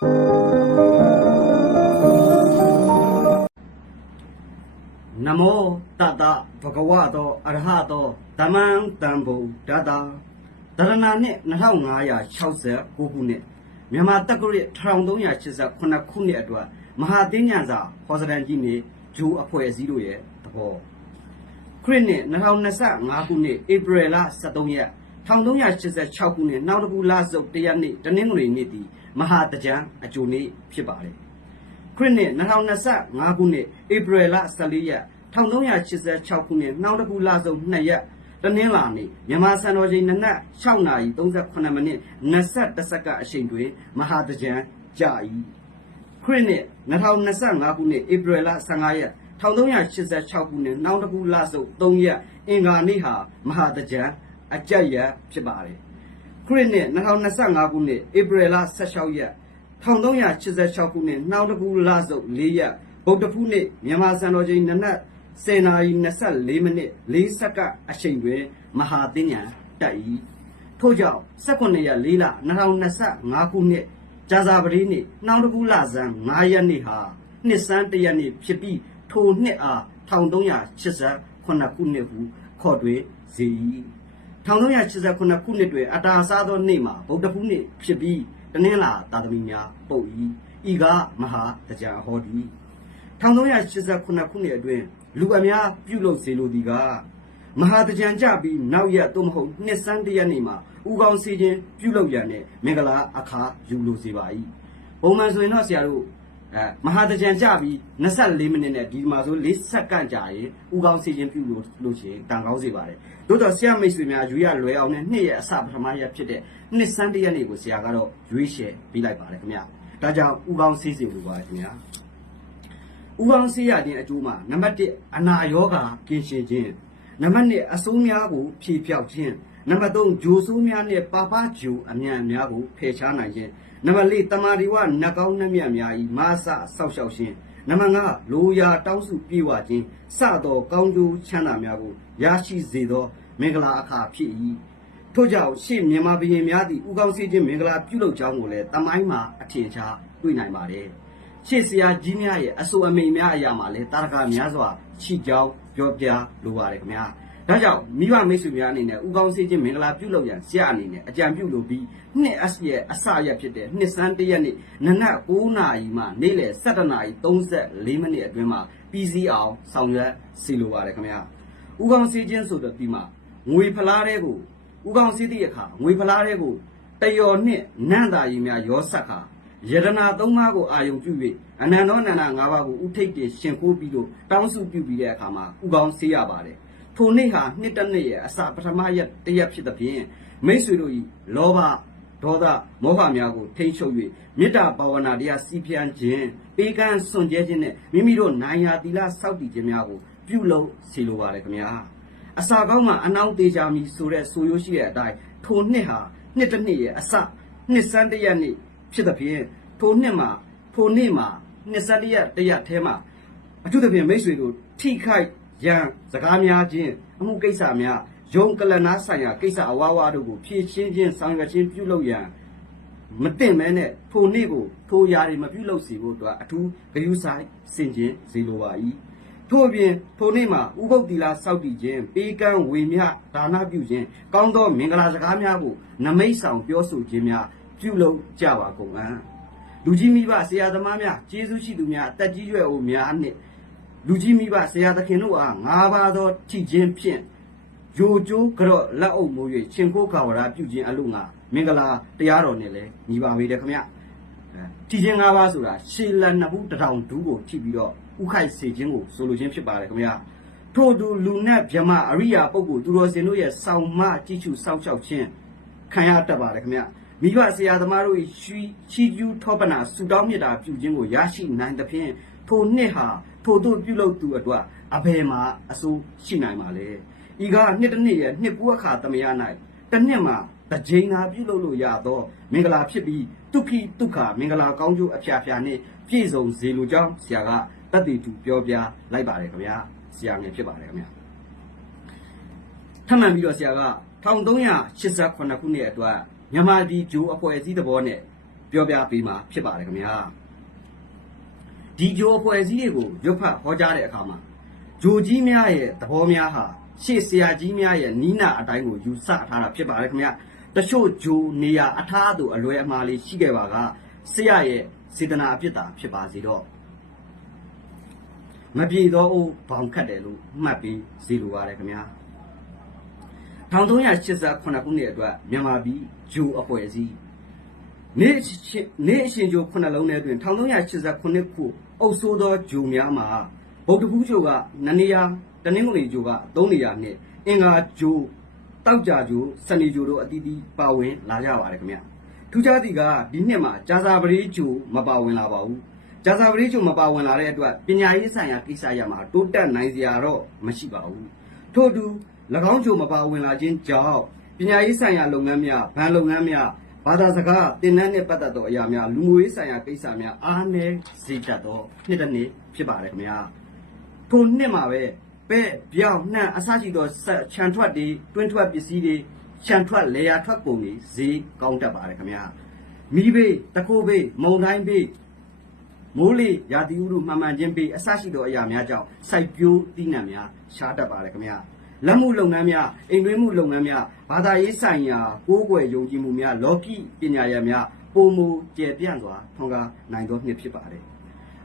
နမောတတဘဂဝတောအရဟတောဓမ္မံတံဗုဒ္ဓတာတရဏနှစ်2569ခုနှစ်မြန်မာတက္ကရာ1388ခုနှစ်အတွက်မဟာသင်းညံစာဟောစတန်ကြီးနေဂျိုးအဖွဲ့အစည်းတို့ရဲ့သဘောခရစ်နှစ်2025ခုနှစ်ဧပြီလ23ရက်1386ခုနှစ်နောက်တစ်ခုလစုပ်တရက်နေ့တနင်္ဂနွေနေ့သည် မဟာတကြံအကျိုးနေ့ဖြစ်ပါတယ်ခရစ်နှစ်2025ခုနှစ်ဧပြီလ14ရက်1386ခုနှစ်နောက်တစ်ခုလဆုံး2ရက်တနင်္လာနေ့မြန်မာစံတော်ချိန်နနက်6နာရီ38မိနစ်21စက္ကန့်အချိန်တွင်မဟာတကြံကြာ၏ခရစ်နှစ်2025ခုနှစ်ဧပြီလ15ရက်1386ခုနှစ်နောက်တစ်ခုလဆုံး3ရက်အင်္ဂါနေ့ဟာမဟာတကြံအကြက်ရက်ဖြစ်ပါတယ် ခရစ်နှစ်2025ခုနှစ်ဧပြီလ16ရက်1386ခုနှစ်နောက်တစ်ခုလစုပ်4ရက်ဗုဒ္ဓဖူးနေ့မြန်မာစံတော်ချိန်နနက်10နာရီ24မိနစ်4စက္ကန့်အချိန်တွင်မဟာသင်းညာတက်၏ထို့ကြောင့်18ရက်4လ2025ခုနှစ်ကြာစာပတိနေ့နောက်တစ်ခုလဆန်း9ရက်နေ့ဟာနှစ်ဆန်း1ရက်နေ့ဖြစ်ပြီးထိုနှစ်အား1388ခုနှစ်ဟုခေါ်တွင်စေ၏ 1389ခုနှစ်တွင်အတာစားသောနေ့မှာဗုဒ္ဓဖူးနေ့ဖြစ်ပြီးတနင်္လာသာသမီများပုတ်၏ဤကမဟာတရားဟောသည်1389ခုနှစ်အတွင်းလူအများပြုလုပ်စေလိုသည်ကမဟာတရားကြပြီးနောက်ရက်သို့မဟုတ်နှစ်ဆန်းတစ်ရက်နေ့မှာဥကောင်းစီခြင်းပြုလုပ်ရန်နဲ့မင်္ဂလာအခါယူလိုစေပါ၏ပုံမှန်ဆိုရင်တော့ဆရာတို့ အဲမဟာတကြံကြပြီး24မိနစ်နဲ့ဒီမှာဆို4စက္ကန့်ကြာရင်ဥကောင်းစီခြင်းပြုလို့လို့ရှိရင်တန်ကောင်းစေပါတယ်သို့တော့ဆရာမိတ်ဆွေများရွေးရလွယ်အောင်နဲ့နှစ်ရဲ့အစပထမရက်ဖြစ်တဲ့နှစ်စန်းတစ်ရက်နေ့ကိုဆရာကတော့ရွေးချယ်ပေးလိုက်ပါတယ်ခင်ဗျဒါကြောင့်ဥကောင်းစီစီလိုပါတယ်ခင်ဗျာဥကောင်းစီရခြင်းအကျိုးမှာနံပါတ်1အနာရောဂါကင်းရှင်းခြင်းနံပါတ်2အဆိုးများကိုဖြေပြောက်ခြင်းနံပါတ်3ဂျိုဆိုးများနဲ့ပါပဂျိုအမြန်များကိုဖယ်ရှားနိုင်ခြင်း နံပါတ်4တမာဒီဝနတ်ကောင်းနှမြတ်များဤမာစဆောက်ရှောက်ခြင်းနံပါတ်5လိုရာတောင်းစုပြေဝခြင်းစသောကောင်းကျိုးချမ်းသာများကိုရရှိစေသော မင်္ဂလာအခါဖြစ်၏ထို့ကြောင့်ရှေ့မြန်မာပြည်များသည့်ဥကောင်းစီခြင်းမင်္ဂလာပြုလုပ်ကြောင်းကိုလည်းတမိုင်းမှာအထင်ရှားတွေ့နိုင်ပါတယ်ရှေ့ဆရာကြီးများရဲ့အဆိုအမိန်များအရာမှာလည်းတာရကများစွာရှိကြောင်းပြောပြလိုပါတယ်ခင်ဗျာ ဒါကြောင့်မိဘမိတ်ဆွေများအနေနဲ့ဥကောင်းစေခြင်းမင်္ဂလာပြုလုပ်ရန်ဆရာအနေနဲ့အကြံပြုလိုပြီးနှစ်အစရဲ့အစရက်ဖြစ်တဲ့နှစ်စန်းတစ်ရက်နေ့နနက်9နာရီမှနေ့လယ်17နာရီ34မိနစ်အတွင်းမှာပြီးစီးအောင်ဆောင်ရွက်စီလိုပါတယ်ခင်ဗျာဥကောင်းစေခြင်းဆိုတော့ဒီမှာငွေဖလားတဲ့ကိုဥကောင်းစေသည့်အခါငွေဖလားတဲ့ကိုတယော်နှင့်နန့်တာကြီးများရောဆက်ခါယတနာသုံးပါးကိုအာယုံပြု၍အနန္တောနန္ဒ၅ပါးကိုဥထိတ်တင်ရှင်ခိုးပြီးတော့တောင်းစုပြုပြီးတဲ့အခါမှာဥကောင်းစေးရပါတယ် ထိုနေ့ဟာနှစ်တစ်နှစ်ရဲ့အစပထမရက်တစ်ရက်ဖြစ်သဖြင့်မိတ်ဆွေတို့ဤလောဘဒေါသမောဟများကိုထိမ့်ချုပ်၍မေတ္တာဘာဝနာတရားစီးပြန်းခြင်းပေကံစွန့်ကြဲခြင်းနဲ့မိမိတို့နိုင်ရာသီလစောင့်တည်ခြင်းများကိုပြုလုပ်စီလိုပါတယ်ခင်ဗျာအစာကောင်းမှအနောင်သေးချာမီဆိုတဲ့ဆိုရိုးရှိတဲ့အတိုင်းထိုနှစ်ဟာနှစ်တစ်နှစ်ရဲ့အစနှစ်စန်းတစ်ရက်နေ့ဖြစ်သဖြင့်ထိုနှစ်မှာထိုနေ့မှာနှစ်စန်းတစ်ရက်တစ်ရက်ထဲမှာအထူးသဖြင့်မိတ်ဆွေတို့ထိခိုက် ရန်စကားများခြင်းအမှုကိစ္စများယုံကလနာဆိုင်ရာကိစ္စအဝါဝါတို့ကိုဖြည့်ရှင်းခြင်းဆောင်ရွက်ခြင်းပြုလုပ်ရန်မတင်မဲနဲ့ထိုနေ့ကိုထိုຢာတွေမပြုလုပ်စီဖို့အတွက်အထူးဂရုစိုက်စင်ခြင်းစီလိုပါ၏ထို့အပြင်ထိုနေ့မှာဥပုပ်တီလာစောက်တည်ခြင်းပေးကမ်းဝေမျှဒါနပြုခြင်းကောင်းသောမင်္ဂလာစကားများကိုနမိတ်ဆောင်ပြောဆိုခြင်းများပြုလုပ်ကြပါကုန်အံ့လူကြီးမိဘဆရာသမားများကျေးဇူးရှိသူများအသက်ကြီးရွယ်အိုများနှင့် လူကြီးမိဘဆရာသခင်တို့အားငါးပါးသောထီခြင်းဖြင့်ယိုကျိုးကြော့လက်အုပ်မိုး၍ရှင်ခိုးကာဝရပြုခြင်းအလို့ငါမင်္ဂလာတရားတော်နဲ့လည်းညီပါပေတယ်ခင်ဗျထီခြင်း၅ပါးဆိုတာရှေလန်နှစ်ဘူးတစ်ထောင်ဒူးကိုထိပြီးတော့ဥခိုက်စေခြင်းကိုဆိုလိုခြင်းဖြစ်ပါတယ်ခင်ဗျထို့သူလူနဲ့ဗြဟ္မာအရိယာပုဂ္ဂိုလ်သူတော်စင်တို့ရဲ့ဆောင်းမကြည့်ချူစောင့်ရှောက်ခြင်းခံရတတ်ပါတယ်ခင်ဗျမိဘဆရာသမားတို့၏ရှိချီကျူးထောပနာဆူတောင်းမြတ်တာပြုခြင်းကိုရရှိနိုင်သဖြင့်ထိုနှစ်ဟာ ထိုတို့ပြုလုပ်သူအတွက်အဘယ်မှာအဆိုးရှိနိုင်ပါလဲဤကနှစ်တစ်နှစ်ရဲ့နှစ်ကူအခါသမယ၌တစ်နှစ်မှာတစ်ကြိမ်သာပြုလုပ်လို့ရသောမင်္ဂလာဖြစ်ပြီးဒုက္ခိဒုက္ခမင်္ဂလာကောင်းကျိုးအဖျားဖျားနှင့်ပြည့်စုံစေလိုကြောင်းဆရာကတတ်တည်သူပြောပြလိုက်ပါတယ်ခင်ဗျာဆရာငယ်ဖြစ်ပါတယ်ခင်ဗျာထပ်မံပြီးတော့ဆရာက1389ခုနှစ်အတွက်မြန်မာပြည်ဂျိုးအဖွဲ့အစည်းသဘောနဲ့ပြောပြပေးမှာဖြစ်ပါတယ်ခင်ဗျာ ဒီဂျိုအဖွဲ့အစည်းတွေကိုရွတ်ဖတ်ဟောကြားတဲ့အခါမှာဂျိုကြီးများရဲ့သဘောများဟာရှေ့ဆရာကြီးများရဲ့နီးနာအတိုင်းကိုယူဆထားတာဖြစ်ပါတယ်ခင်ဗျာတချို့ဂျိုနေရာအထားသူအလွဲအမှားလေးရှိခဲ့ပါကဆရာရဲ့စေတနာအပြစ်တာဖြစ်ပါစေတော့မပြေတော့အိုးဘောင်ခတ်တယ်လို့မှတ်ပြီးစီလိုပါတယ်ခင်ဗျာ1389ခုနှစ်အတွက်မြန်မာပြည်ဂျူအဖွဲ့အစည်း နေ့ချင်းနေ့အရှင်ဂျိုခုနှစ်လုံးထဲတွင်1389ခုအုပ်ဆိုးသောဂျူများမှာဗုဒ္ဓဘူးဂျိုက2နေရာတနင်္ဂနွေဂျိုက3နေရာနဲ့အင်္ဂါဂျိုတောက်ကြဂျိုစနေဂျိုတို့အတီးတီးပါဝင်လာကြပါတယ်ခင်ဗျာထူးခြားသည့်ကဒီနှစ်မှာဂျာဇာပရိဂျိုမပါဝင်လာပါဘူးဂျာဇာပရိချုံမပါဝင်လာတဲ့အတွက်ပညာရေးဆိုင်ရာကိစ္စရမှာတိုးတက်နိုင်စရာတော့မရှိပါဘူးထို့အတူ၎င်းချုံမပါဝင်လာခြင်းကြောင့်ပညာရေးဆိုင်ရာလုပ်ငန်းများဗန်လုပ်ငန်းများ ဘာသာစကားသင်တန်းနဲ့ပတ်သက်သောအရာများလူမှုရေးဆိုင်ရာကိစ္စများအားနည်းစေတတ်သောနှစ်တစ်နှစ်ဖြစ်ပါတယ်ခင်ဗျာထိုနှစ်မှာပဲပဲ့ပြောင်းနှံ့အစရှိသောဆက်ခြံထွက်တွေတွင်းထွက်ပစ္စည်းတွေခြံထွက်လေယာထွက်ကုန်တွေဈေးကောင်းတတ်ပါတယ်ခင်ဗျာမိဘေးတကိုးဘေးမုံတိုင်းဘေးမိုးလေရာသီဥတုမှန်မှန်ချင်းပြီးအဆရှိသောအရာများကြောင့်စိုက်ပျိုးသီးနှံများရှားတတ်ပါတယ်ခင်ဗျာ လက်မှုလုပ်ငန်းများအိမ်တွင်းမှုလုပ်ငန်းများဘာသာရေးဆိုင်ရာကိုးကွယ်ယုံကြည်မှုများလောကီပညာရပ်များပုံမူကျယ်ပြန့်စွာထွန်းကားနိုင်သောနှစ်ဖြစ်ပါတယ်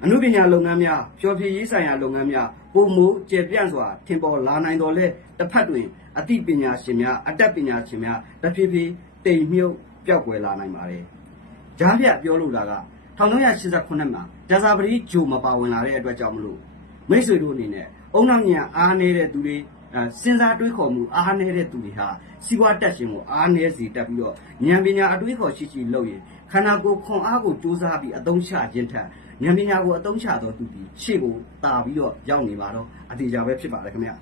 အမှုပညာလုပ်ငန်းများဖြောဖြေရေးဆိုင်ရာလုပ်ငန်းများပုံမူကျယ်ပြန့်စွာထင်ပေါ်လာနိုင်တော်လဲတစ်ဖက်တွင်အသိပညာရှင်များအတတ်ပညာရှင်များတဖြည်းဖြည်းတိမ်မြုပ်ပျောက်ကွယ်လာနိုင်ပါတယ်ကြားပြပြောလို့တာက1389မှာဒါဇာပတိဂျိုမပါဝင်လာတဲ့အတွက်ကြောင့်မလို့မိတ်ဆွေတို့အနေနဲ့အုံနောက်ညံအားနေတဲ့သူတွေအဲ စဉ်းစားတွေးခေါ်မှုအားနေတဲ့သူတွေဟာစီးပွားတက်ရှင်ကိုအားနေစီတက်ပြီးတော့ဉာဏ်ပညာအတွေးခေါ်ရှိရှိလုပ်ရင်ခန္ဓာကိုယ်ခွန်အားကိုစူးစမ်းပြီးအသုံးချခြင်းထက်ဉာဏ်ပညာကိုအသုံးချတော့သူဒီရှေ့ကိုတာပြီးတော့ရောက်နေပါတော့အတေကြပဲဖြစ်ပါတယ်ခင်ဗျာ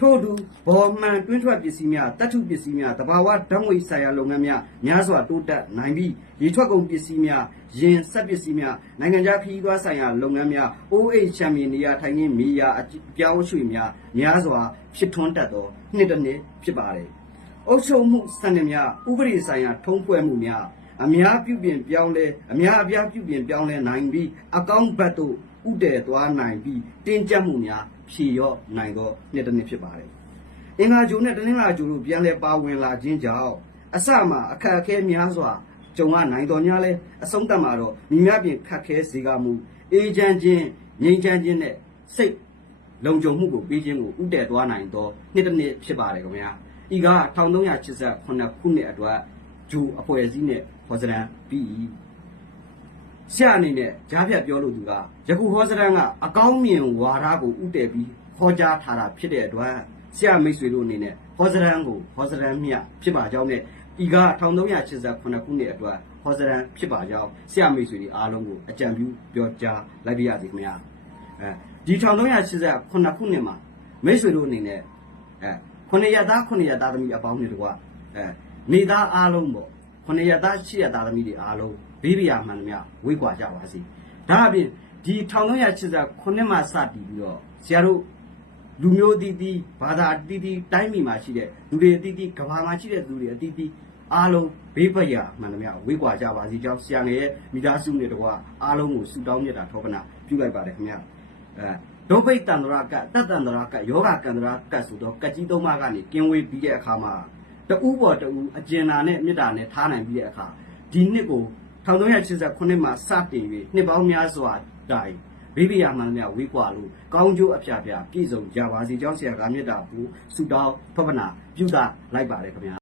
ထို့အတူဘော်မှန်တွင်းထွက်ပစ္စည်းများတတ်ထုပစ္စည်းများတဘာဝဓာတ်ငွေဆိုင်ရာလုပ်ငန်းများများစွာတိုးတက်နိုင်ပြီးရေထွက်ကုန်ပစ္စည်းများရင်ဆက်ပစ္စည်းများနိုင်ငံခြားခရီးသွားဆိုင်ရာလုပ်ငန်းများအိုးအိတ်ချမ်းမြေနေရာထိုင်ခင်းမြေယာအပြောင်းရွှေ့များများစွာဖြစ်ထွန်းတတ်သောနှစ်တစ်နှစ်ဖြစ်ပါတယ်အုပ်ချုပ်မှုစနစ်များဥပဒေဆိုင်ရာထုံးဖွဲ့မှုများအများပြုပြင်ပြောင်းလဲအများအပြားပြုပြင်ပြောင်းလဲနိုင်ပြီးအကောင့်ဘတ်တို့ ဥတည်သွားနိုင်ပြီးတင်းကျပ်မှုများဖြေရော့နိုင်သောနှစ်တစ်နှစ်ဖြစ်ပါတယ်။အင်္ဂါဂျိုနဲ့တနင်္လာဂျိုတို့ပြန်လဲပါဝင်လာခြင်းကြောင့်အစမှအခက်အခဲများစွာကြုံရနိုင်တော်များလဲအဆုံးသတ်မှာတော့မိများပြင်ခက်ခဲစေကမူအေဂျင့်ချင်းငြိမ်းချမ်းခြင်းနဲ့စိတ်လုံခြုံမှုကိုပေးခြင်းကိုဥတည်သွားနိုင်သောနှစ်တစ်နှစ်ဖြစ်ပါတယ်ခင်ဗျာ။ဤက1388ခုနှစ်အတွက်ဂျိုအဖွဲ့အစည်းနဲ့ဖော်စရန်ပြီး ဆရာအနေနဲ့ကြားဖြတ်ပြောလို့သူကယခုဟောစရန်ကအကောင်းမြင်ဝါဒကိုဥတည်ပြီးဟောကြားထားတာဖြစ်တဲ့အတွက်ဆရာမိတ်ဆွေတို့အနေနဲ့ဟောစရန်ကိုဟောစရန်မြတ်ဖြစ်ပါကြောင်းနဲ့ဤက1389ခုနှစ်အတွက်ဟောစရန်ဖြစ်ပါကြောင်းဆရာမိတ်ဆွေတွေအားလုံးကိုအကြံပြုပြောကြားလိုက်ပါရစေခင်ဗျာအဲဒီ1389ခုနှစ်မှာမိတ်ဆွေတို့အနေနဲ့အဲခုနှစ်ရသားခုနှစ်ရသားသမီးအပေါင်းတွေတကွအဲနေသားအားလုံးပေါ့ခုနှစ်ရက်သားရှိရသားသမီးတွေအားလုံး ဘေးပြာမှန်သမျှဝေးကွာကြပါစေ။ဒါအပြင်ဒီ1380ခုနှစ်မှစတည်ပြီးတော့ဆရာတို့လူမျိုးအသီးသီးဘာသာအသီးသီးတိုင်းပြည်မှာရှိတဲ့လူတွေအသီးသီးကဘာမှာရှိတဲ့လူတွေအသီးသီးအားလုံးဘေးပရာမှန်သမျှဝေးကွာကြပါစေကြောင်းဆရာငယ်ရဲ့မိသားစုနဲ့တကွာအားလုံးကိုဆုတောင်းမြတ်တာထောပနာပြုလိုက်ပါတယ်ခင်ဗျာ။အဲဒုဗိတ်တန္တရာကတတ်တန္တရာကယောဂကန္တရာကဆိုတော့ကတ်ကြီးသုံးပါးကနေကင်းဝေးပြီးတဲ့အခါမှာတူပေါ်တူအကျဉ်းနာနဲ့မေတ္တာနဲ့ထားနိုင်ပြီးတဲ့အခါဒီနှစ်ကို 1389မှာစတင်ပြီးနှစ်ပေါင်းများစွာတိုင်ဘေးဘီယာမှန်များဝေးကွာလို့ကောင်းကျိုးအဖျားဖျားပြည့်စုံကြပါစေကြောင်းဆရာကမေတ္တာပူဆုတောင်းဖပနာပြုတာလိုက်ပါတယ်ခင်ဗျာ